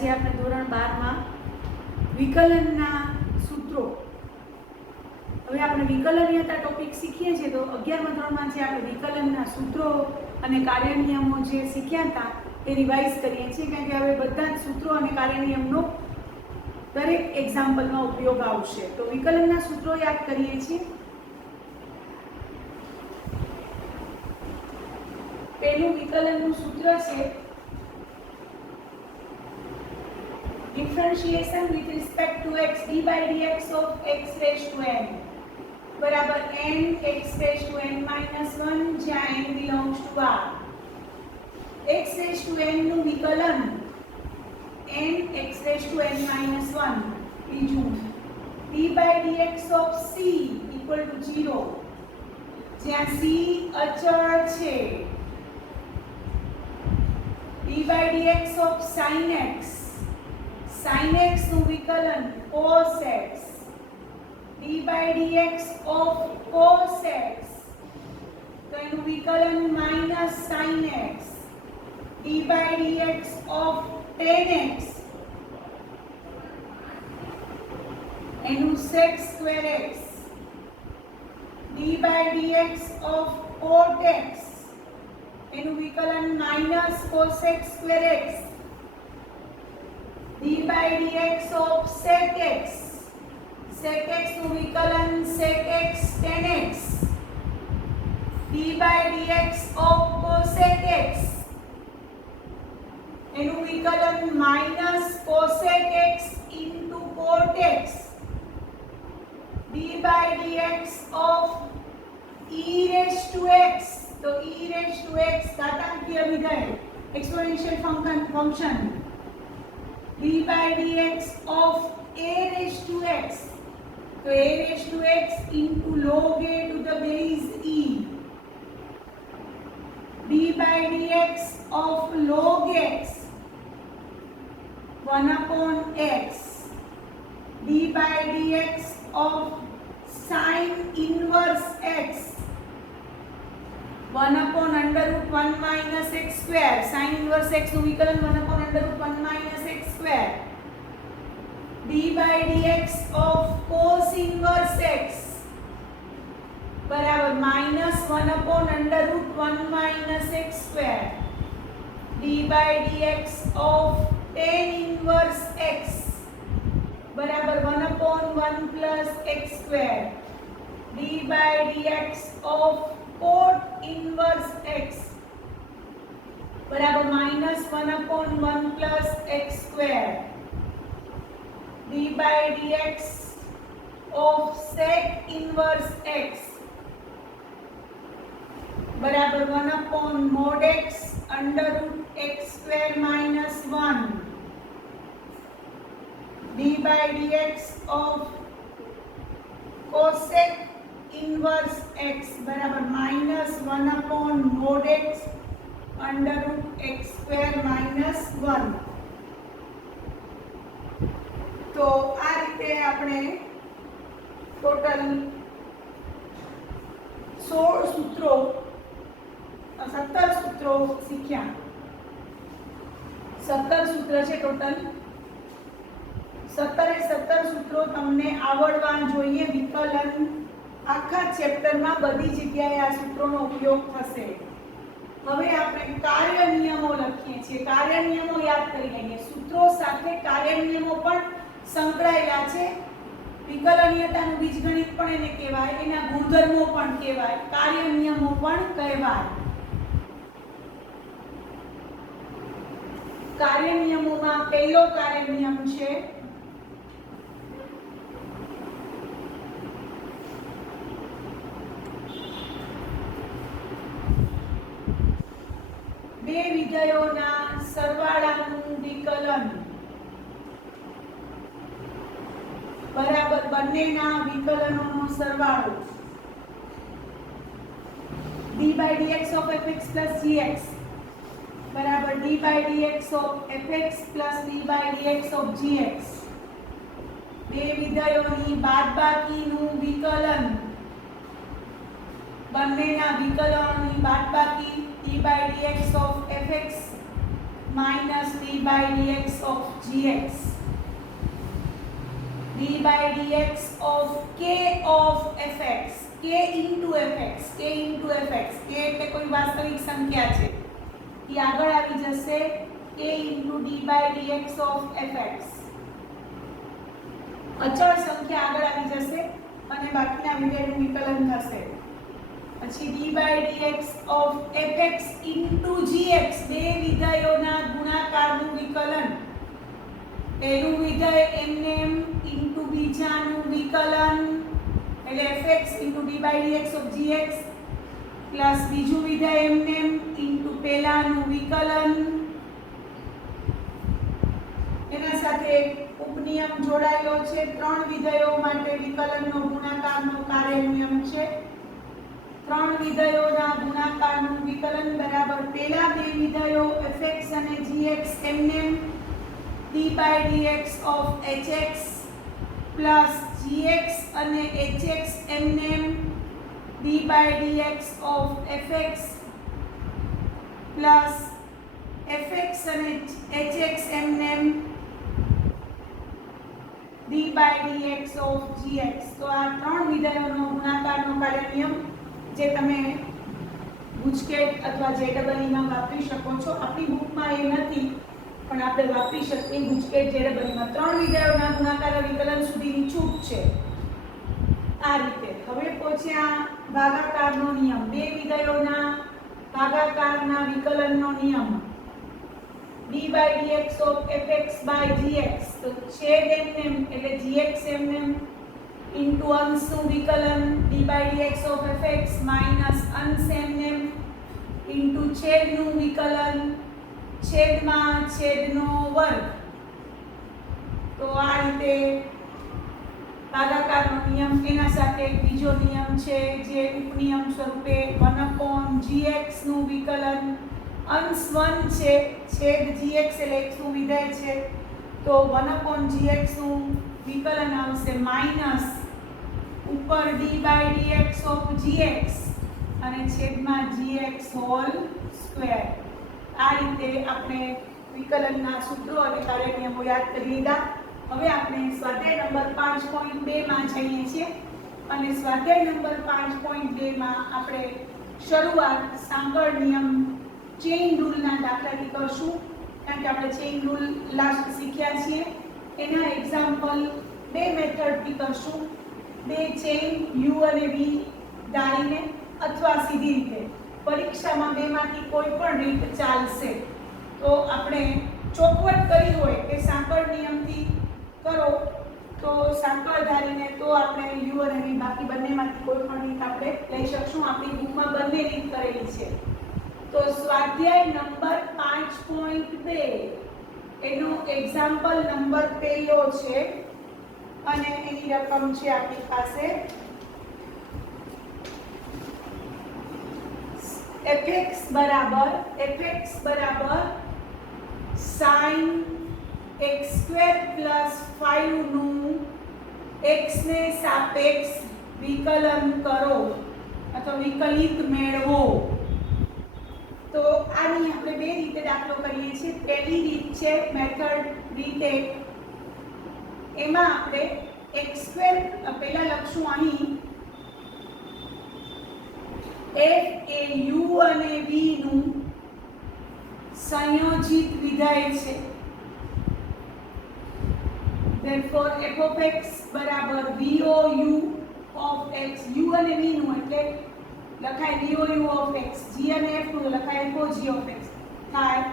આજે આપણે ધોરણ 12 માં વિકલનના સૂત્રો, હવે આપણે વિકલનીયતા ટોપિક શીખીએ છીએ તો 11મા ધોરણમાં જે આપણે વિકલનના સૂત્રો અને કાર્યનિયમો જે શીખ્યા હતા એ રિવાઇઝ કરીએ છીએ, કારણ કે હવે બધા જ સૂત્રો અને કાર્યનિયમનો દરેક એક્ઝામ્પલમાં ઉપયોગ આવશે. તો વિકલનના સૂત્રો યાદ કરીએ છીએ. પહેલું વિકલનનું સૂત્ર છે differentiation with respect to x d by dx of x raised to n બરાબર n x raised to n minus 1 જ્યાં n belongs to r. x raised to n નું વિકલન n x raised to n minus 1. બીજું d by dx of c equal to 0 જ્યાં c અચળ છે. d by dx of sin x નું વિકલન cos x. d by dx of cos x તો એનું વિકલન minus sin x. d by dx of tan x એનું sec square x. d by dx of cot x એનું વિકલન minus cos x square x. d by dx of sec x નું વિકલન sec x tan x. d by dx of cosec x એનું વિકલન minus cosec x into cot x. d by dx of e raised to x તો e raised to x ઘાતાંકીય વિધેય exponential function. d by dx of a raised to x તો a raised to x into log a to the base e. d by dx of log x 1 upon x. d by dx of sin inverse x 1 upon under root 1 minus x square. sin inverse x નું વિકલન 1 upon under root 1 minus x square. d by dx of cos inverse x બરાબર minus 1 upon under root 1 minus x square. d by dx of tan inverse x બરાબર 1 upon 1 plus x square. d by dx of cot inverse x બરાબર minus 1 upon 1 plus x square. d by dx of sec inverse x બરાબર 1 upon mod x under root x square minus 1. d by dx of cosec inverse x બરાબર minus 1 upon mod x under root x square minus 1. તો આ રીતે આપણે total 17 સૂત્રો શીખ્યા. 17 સૂત્ર છે ટોટલ. 17 સૂત્રો તમને આવડવા જોઈએ. વિકલન આખા ચેપ્ટરમાં બધી જગ્યાએ આ સૂત્રોનો ઉપયોગ થશે. હવે આપણે કાર્ય નિયમો લખીએ છીએ. કાર્ય નિયમો યાદ કરી લઈએ. સૂત્રો સાથે કાર્ય નિયમો પણ સંકળાયેલા છે. વિકલનીયતાનું બીજગણિત પણ એને કહેવાય, એના ગુણધર્મો પણ કહેવાય, કાર્ય નિયમો પણ કહેવાય. કાર્ય નિયમોમાં પહેલો કાર્ય નિયમ છે બે વિધેયોના સરવાળાનું વિકલન બરાબર બંનેના વિકલનોનો સરવાળો. d by dx of fx plus gx બરાબર d by dx of fx plus d by dx of gx. બે વિધેયોની બાદબાકીનું વિકલન બંનેના વિકલનોની બાદબાકી d by dx of fx minus d by dx of gx, d by dx of k of fx, k into fx, k into fx, k એટલે કોઈ વાસ્તવિક સંખ્યા છે એ આગળ આવી જશે k into d by dx of fx, અચળ સંખ્યા આગળ આવી જશે અને બાકીના વિધેયનું વિકલન થશે. પછી d by dx of fx into gx, બે વિધેયોના ગુણાકારનું વિકલન. પહેલું વિધેય mn into બીજાનું વિકલન એટલે fx into d by dx of gx plus બીજું વિધેય mn into પહેલાનું વિકલન. એના સાથે ઉપનિયમ જોડાયેલો છે. ત્રણ વિધેયો માટે વિકલનનો ગુણાકારનો કાર્ય નિયમ છે. ત્રણ વિધેયોના ગુણાકારનું વિકલન બરાબર પહેલા બે વિધેયો fx અને gx mn d by dx of hx plus gx અને hx mn d by dx of fx plus fx અને hx mn d by dx of gx. તો આ ત્રણ વિધેયોનો ગુણાકારનો કાર્ય નિયમ જે તમે ગુજકેટ અથવા જેડબલઈમાં વાપરી શકો છો. આપણી બુકમાં એ નથી પણ આપણે વાપરી શકીએ ગુજકેટ જેડબલઈમાં. ત્રણ વિધેયોના ગુણાકાર વિકલન સુધીની છૂટ છે આ રીતે. હવે પહોંચ્યા ભાગાકારનો નિયમ. બે વિધેયોના ભાગાકારના વિકલનનો નિયમ d by dx of fx by gx. તો છેદ mn એટલે gx mn into અંશનું વિકલન d by dx of fx minus અંશ mn into છેદનું વિકલન છેદમાં છેદનો વર્ગ. તો આ રીતે ભાગાકારનો નિયમ. એના સાથે એક બીજો નિયમ છે જે ઉપનિયમ સ્વરૂપે 1/gx નું વિકલન. અંશ 1 છે, છેદ gx એટલે x નું વિધેય છે, તો 1/gx નું વિકલન આવશે માઈનસ ઉપર d by dx of gx અને છેદમાં gx હોલ સ્ક્વેર. આ રીતે આપણે વિકલનના સૂત્રો અને કાર્ય નિયમો યાદ કરી લીધા. હવે આપણે સ્વાધ્યાય નંબર 5.2 માં જઈએ છીએ અને સ્વાધ્યાય નંબર 5.2 માં આપણે શરૂઆત સાંકળ નિયમ ચેઇન રૂલના દાખલાથી કરશું. કારણ કે આપણે ચેઇન રૂલ લાસ્ટ શીખ્યા છીએ. એના એક્ઝામ્પલ બે મેથડથી કરશું. બે ચેઇન u અને v ધારીને અથવા સીધી રીતે. પરીક્ષામાં બેમાંથી કોઈ પણ રીત ચાલશે. તો આપણે ચોખવટ કરી હોય કે સાંકળ નિયમથી કરો તો સાંકળ ધારીને તો આપણે u અને v બાકી બંનેમાંથી કોઈ પણ રીત આપણે લઈ શકશું. આપણી બુકમાં બંને રીત કરેલી છે. તો સ્વાધ્યાય નંબર 5.2 એનો એક્ઝામ્પલ નંબર પહેલો છે અને એની રકમ છે આપણી પાસે fx બરાબર sin x² + 5 નું x ને સાપેક્ષ વિકલન કરો અથવા વિકલિત મેળવો. તો આની આપણે બે રીતે દાખલો કરીએ છીએ. પહેલી રીત છે મેથડ રીતે. એમાં આપણે x² પહેલા લખશું અહીં f એ u અને v નું સંયોજિત વિધેય છે. therefore f of x બરાબર VOU of x. u અને v નું એટલે લખાય VOU of x. g અને f નું લખાય FOG of x થાય.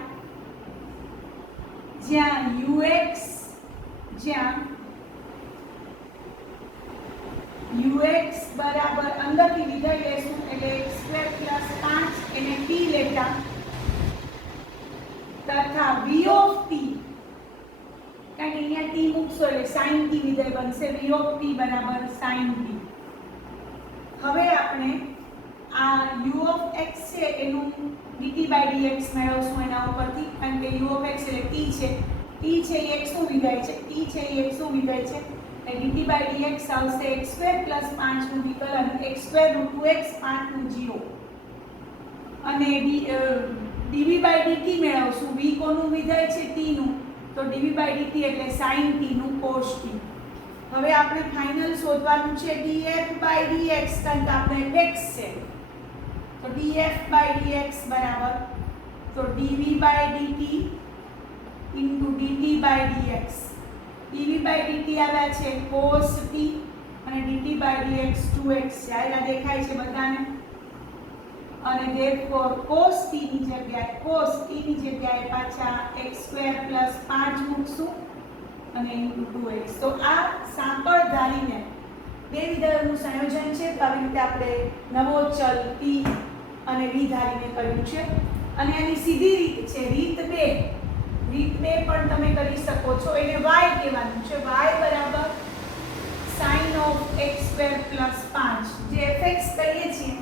જ્યાં ux બરાબર અંદરથી વિધેય લેશું એટલે x² + 5 એને p લેતા તથા v of t કારણ કે અહીંયા t મૂકશો એટલે sin t વિધેય બનશે. v of t બરાબર sin t. હવે આપણે આ u of x છે એનું dt by dx મેળવશું એના ઉપરથી. કારણ કે u of x એટલે t છે એ x નું વિધેય છે. એટલે dt by dx આવશે x² + 5 નું વિકલન x² નું 2x 5 નું 0 અને dv બાય dt મેળવશું. v કોનું વિધેય છે? t નું. તો dv બાય dt એટલે sin t નું cos t. હવે આપણે ફાઇનલ શોધવાનું છે df બાય dx, કારણ કે આપણે fx છે. તો df બાય dx બરાબર તો dv by dt into dt by dx. dv by dt આવ્યા છે cos t અને dt બાય dx 2x છે. આ દેખાય છે બધાને. અને therefore cos t ની જગ્યાએ પાછા x² + 5 મૂકશું અને ઇન્ટુ 2x. તો આ સાંકળ ધારીને બે વિધેયોનું સંયોજન છે. તો આવી રીતે આપણે નવો ચલ t અને v ધારીને કર્યું છે. અને આની સીધી રીત છે રીત 2. રીત 2 પણ તમે કરી શકો છો. એને y કહેવાનું છે. y બરાબર sin of x² + 5. જે fx કહીએ છીએ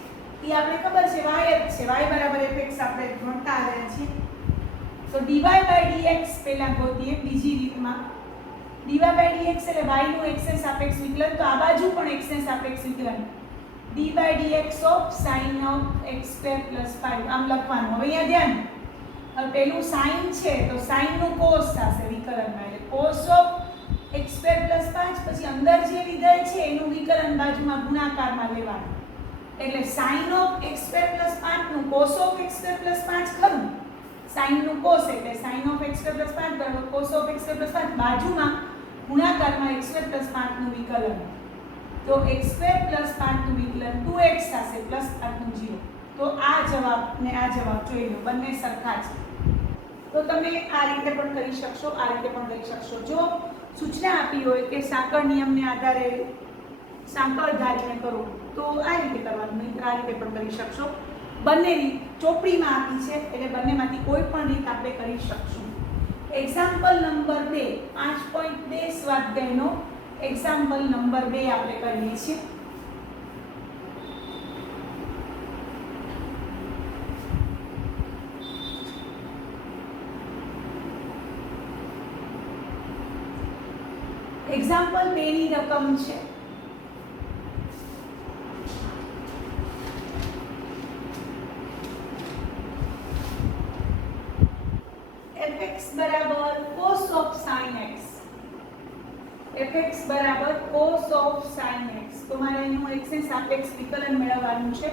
એ આપણે ખબર છે y જ છે. y બરાબર fx આપણે ગણતા આવ્યા છીએ. તો dy by dx પહેલા ગોતીએ બીજી રીતમાં. dy by dx એટલે y નું x ને સાપેક્ષ વિકલન. તો આ બાજુ પણ x ને સાપેક્ષ વિકલન d by dx of sin of x² + 5 આમ લખવાનું. હવે અહીંયા ધ્યાન, હવે પેલું sin છે તો sin નું cos થશે વિકલનમાં, એટલે cos of x² + 5. પછી અંદર જે વિધેય છે એનું વિકલન બાજુમાં ગુણાકારમાં લેવાનું. એટલે sin of x² + 5 નું cos of x² + 5 ખરું. sin નું cos એટલે sin of x² + 5 બરાબર cos of x² + 5 બાજુમાં ગુણાકારમાં x² + 5 નું વિકલન. તો x² + 5 નું વિકલન 2x થશે +5 નું 0. તો આ જવાબ ને આ જવાબ જોઈ લો, બંને સરખા છે. તો તમે આ રીતે પણ કરી શકશો, આ રીતે પણ કરી શકશો. જો સૂચના આપી હોય કે સાંકળ નિયમને આધારે સાંકળ ધારીને કરો તો આ રીતે કરવાનું, નહીં આ રીતે પણ કરી શકશો. બંને રીત ચોપડીમાં આપી છે એટલે બંનેમાંથી કોઈ પણ રીત આપણે કરી શકશું. એક્ઝામ્પલ નંબર 2 5.2 સ્વાધ્યાયનો એક્ઝામ્પલ નંબર 2 આપણે કરીએ છીએ. એક્ઝામ્પલ 2 ની રકમ છે fx બરાબર cos of sin x. fx બરાબર cos of sin x. તો મારે એનું x ને સાપેક્ષ વિકલન મેળવવાનું છે.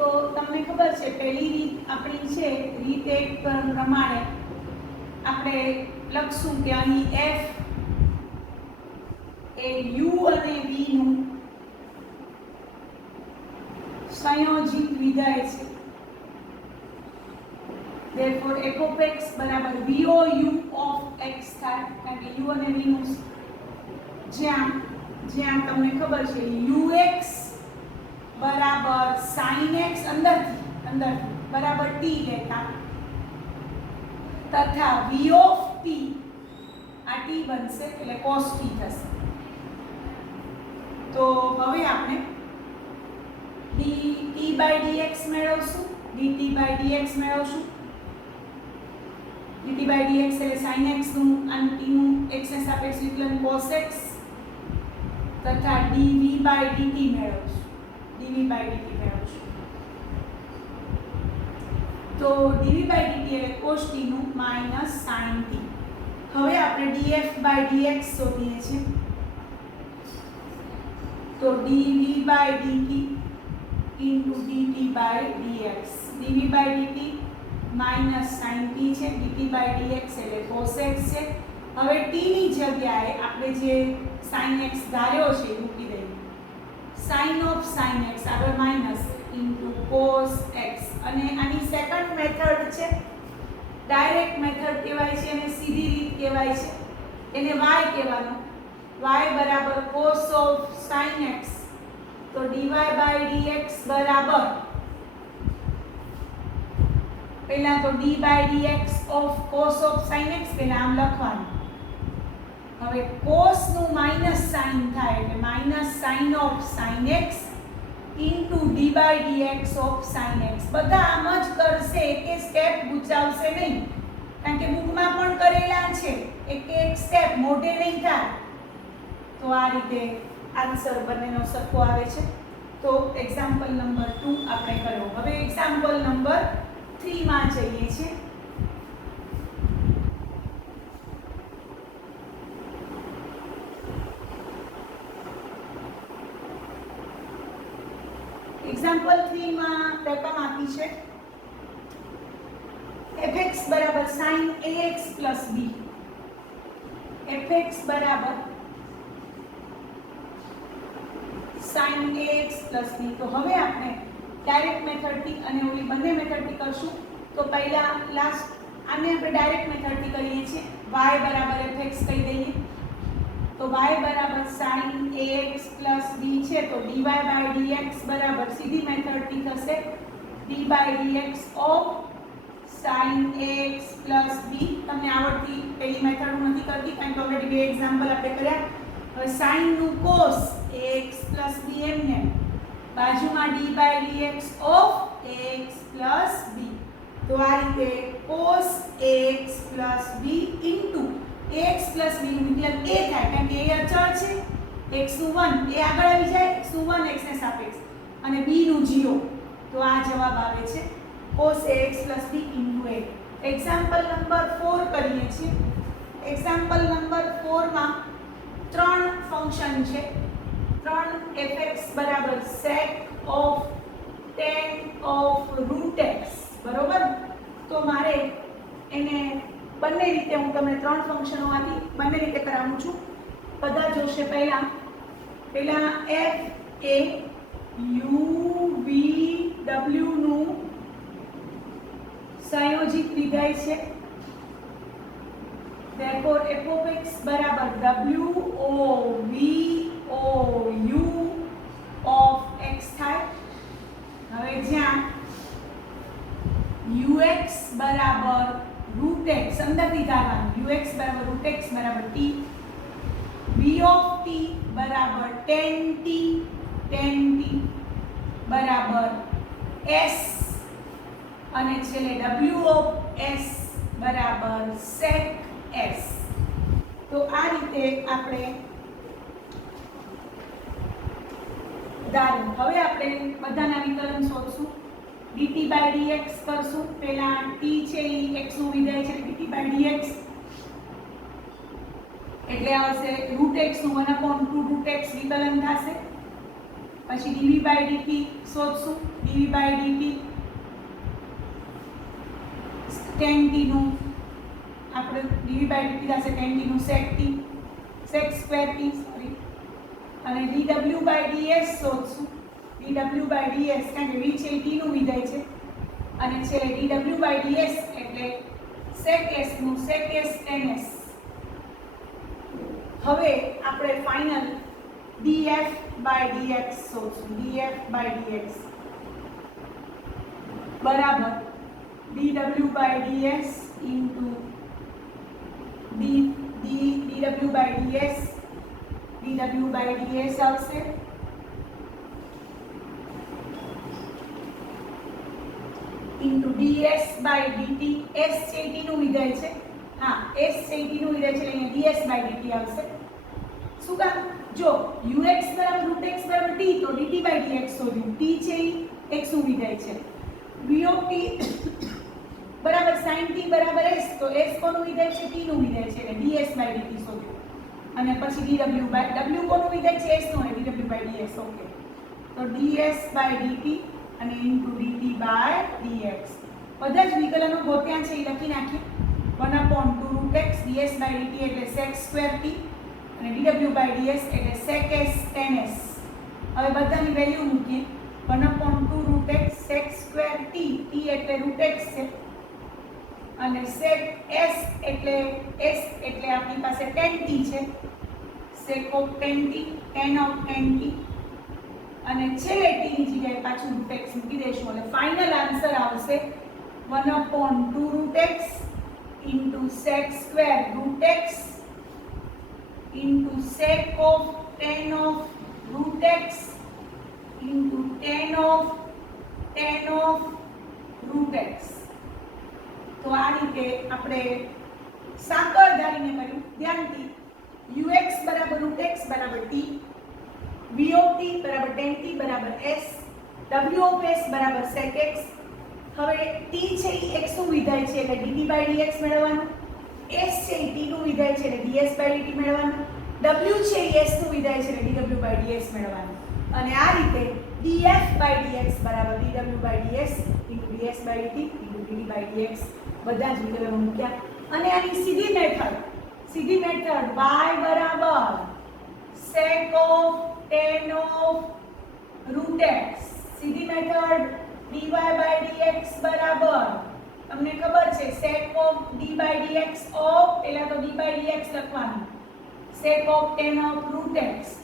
તો તમને ખબર છે પહેલી રીત આપણી છે રીત 1 પ્રમાણે આપણે લખશું કે અહીં f એ u અને v નું સંયોજિત વિધેય છે. therefore f of x બરાબર VOU of x થાય, કારણ કે u અને v નું જ્યાં તમને ખબર છે ux બરાબર sin x અંદરથી બરાબર t લેતા તથા v of t આ t બનશે એટલે cos t થશે. તો હવે આપણે dt by dx મેળવશું, dt by dx મેળવશું. dt by dx એટલે sin x નું અને t નું x ને સાપેક્ષ વિકલન cos x તથા dv by dt મેળવશું. dv by dt મેળવશું. તો dv by dt એટલે cos t નું માઈનસ sin t. હવે આપણે df by dx શોધીએ છીએ. તો dv by dt into dt by dx. dv by dt minus sin t છે, dt by dx એટલે cos x છે. હવે t ની જગ્યાએ આપણે જે sin x ધાર્યો છે એ મૂકી દઈએ. sin of sin x આગળ માઈનસ into cos x. અને આની સેકન્ડ મેથડ છે, ડાયરેક્ટ મેથડ કહેવાય છે અને સીધી રીત કહેવાય છે. એને y કહેવાનો. y બરાબર cos of sin x. તો dy by dx બરાબર પહેલા તો d by dx of cos of sin x પહેલા આમ લખવાનું. હવે cos નું માઈનસ sin થાય એટલે minus sin of sin x into d by dx of sin x. બધા આમ જ કરશે, એક સ્ટેપ ગુચાવશે નહીં, કારણ કે બુકમાં પણ કરેલા છે. એક સ્ટેપ મોઢે નહીં થાય. તો આ રીતે આન્સર બંનેનો સરખો આવે છે. તો એક્ઝામ્પલ નંબર 2 આપણે કર્યો. હવે એક્ઝામ્પલ નંબર 3 માં જઈએ છીએ. એક્ઝામ્પલ 3 માં રકમ આપી છે fx બરાબર sin ax plus b. fx બરાબર sin ax plus b. તો હવે આપણે ડાયરેક્ટ મેથડથી અને ઓલી બંને મેથડથી કરશું. તો પહેલા લાસ્ટ આને આપણે ડાયરેક્ટ મેથડથી કરીએ છીએ. y બરાબર fx કહી દઈએ. તો y બરાબર sin ax plus b છે. તો dy by dx બરાબર સીધી મેથડથી થશે d by dx of sin ax plus b. તમને આવડતી પેલી મેથડ હું નથી કરતી કારણ કે ઓલરેડી બે એક્ઝામ્પલ આપણે કર્યા. હવે sin નું cos ax plus b એમને બાજુમાં d by dx of ax plus b. તો આ રીતે cos ax plus b into ax plus b નું વિકલન a થાય કારણ કે a અચળ છે. x નું 1 એ આગળ આવી જાય, x નું 1 x ને સાપેક્ષ અને b નું 0. તો આ જવાબ આવે છે cos ax plus b into a. Example number 4 કરીએ છીએ. એક્ઝામ્પલ નંબર 4 માં ત્રણ ફંક્શન છે. 3 fx બરાબર sec of tan of root x બરોબર. તો મારે એને બંને રીતે હું તમને ત્રણ ફંક્શનો આપી બંને રીતે કરાવું છું. બધા જોશે. પહેલા f એ u v w નું સંયોજિત વિધેય છે. therefore f of x બરાબર w o v o u of x થાય. હવે જ્યાં ux બરાબર root x અંદરથી ધારવાનું ux બરાબર root x બરાબર t, v of t બરાબર tan t બરાબર s અને છેલ્લે w of s બરાબર sec s. તો આ રીતે આપણે ધાર્યું. હવે આપણે બધાના વિકલન શોધશું. dt by dx કરશું. પહેલા t છે એ x નું વિધેય છે dt by dx એટલે આવશે √x નું 1/2 √x વિકલન થશે. પછી dv by dt શોધશું. dv by dt tan t નું આપણે dv by dt થશે tan t નું sec t sec square t sorry. અને dw by ds શોધશું. dw by ds કારણ કે v છે t નું વિધેય છે અને છેલ્લે dw by ds એટલે sec s નું sec s tan s. હવે આપણે final df by dx શોધશું. df by dx બરાબર dw by ds into dw by ds આવશે into ds by dt. s છે t નું વિધેય છે. હા s છે t નું વિધેય છે એટલે ds by dt આવશે. શું કામ? જો ux બરાબર √x બરાબર t તો dt by dx શોધ્યું. t છે એ x નું વિધેય છે. v of t બરાબર sin t બરાબર s તો s કોનું વિધેય છે? t નું વિધેય છે એટલે ds by dt શોધ્યું. અને પછી dw by w કોનું વિધેય છે? s નું એટલે dw by ds. ઓકે. તો ds by dt અને into dt by dx. બધા જ વિકલનો ગોત્યા છે એ લખી નાખીએ. 1/2 √x ds by dt એટલે sec square t અને dw by ds એટલે sec s tan s. હવે બધાની વેલ્યુ મૂકીએ. 1/2 √x sec square t t એટલે √x છે અને sec s એટલે આપણી પાસે tan t છે. sec of tan t tan of tan t અને છેલ્લે t ની જગ્યાએ પાછું √x મૂકી દઈશું એટલે ફાઇનલ આન્સર આવશે 1/2 √x into sec square √x into sec of tan of √x into tan of √x. તો આ રીતે આપણે સાંકળ ધારીને કર્યું. ધ્યાનથી ux બરાબર √x બરાબર t, v of t બરાબર tan t બરાબર s, w of s બરાબર sec x. હવે t છે એ x નું વિધાય છે એટલે dt by dx મેળવવાનું, s છે એ t નું વિધાય છે એટલે ds by dt મેળવવાનું, w છે એ s નું વિધાય છે એટલે dw by dx મેળવવાનું. અને આ રીતે df by dx બરાબર dw by ds ds by dt dt by dx બધા જ વિકલનો મૂક્યા. અને આની સીધી મેથડ y બરાબર sec of tan of root x. સીધી મેથડ dy by dx બરાબર તમને ખબર છે sec of d by dx of પહેલા તો d by dx લખવાનું, sec of tan of root x.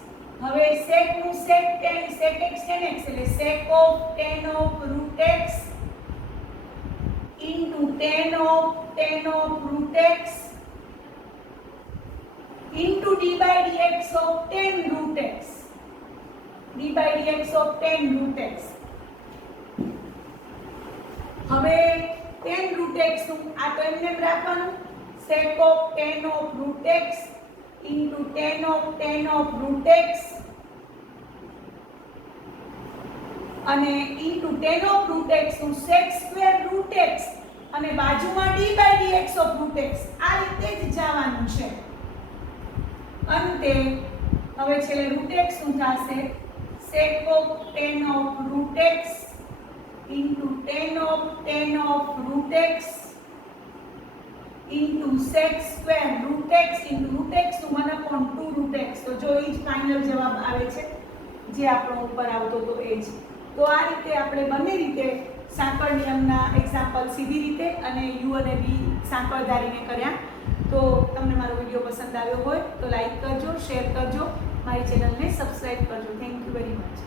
હવે sec નું sec tan sec x tan x એટલે sec of tan of root x into tan of root x into d by dx of tan root x. d by dx of tan root x. હવે tan root x નું આ તો એમને રાખવાનું, sec of tan of root x into tan of root x અને into tan of root x નું sec square root x અને બાજુમાં d by dx of root x. આ રીતે જ જવાનું છે. અંતે હવે છેલ્લે root x શું થશે sec of tan of root x into tan of root x into sec square root x into root x નું 1/2 root x. તો જો એ જ ફાઇનલ જવાબ આવે છે જે આપણો ઉપર આવતો તો એ જ. તો આ રીતે આપણે બંને રીતે સાંકળ નિયમના એક્ઝામ્પલ સીધી રીતે અને u અને v સાંકળ ધારીને કર્યા. તો તમને મારો વિડીયો પસંદ આવ્યો હોય તો લાઈક કરજો, શેર કરજો, મારી ચેનલને સબસ્ક્રાઇબ કરજો. Thank you very much.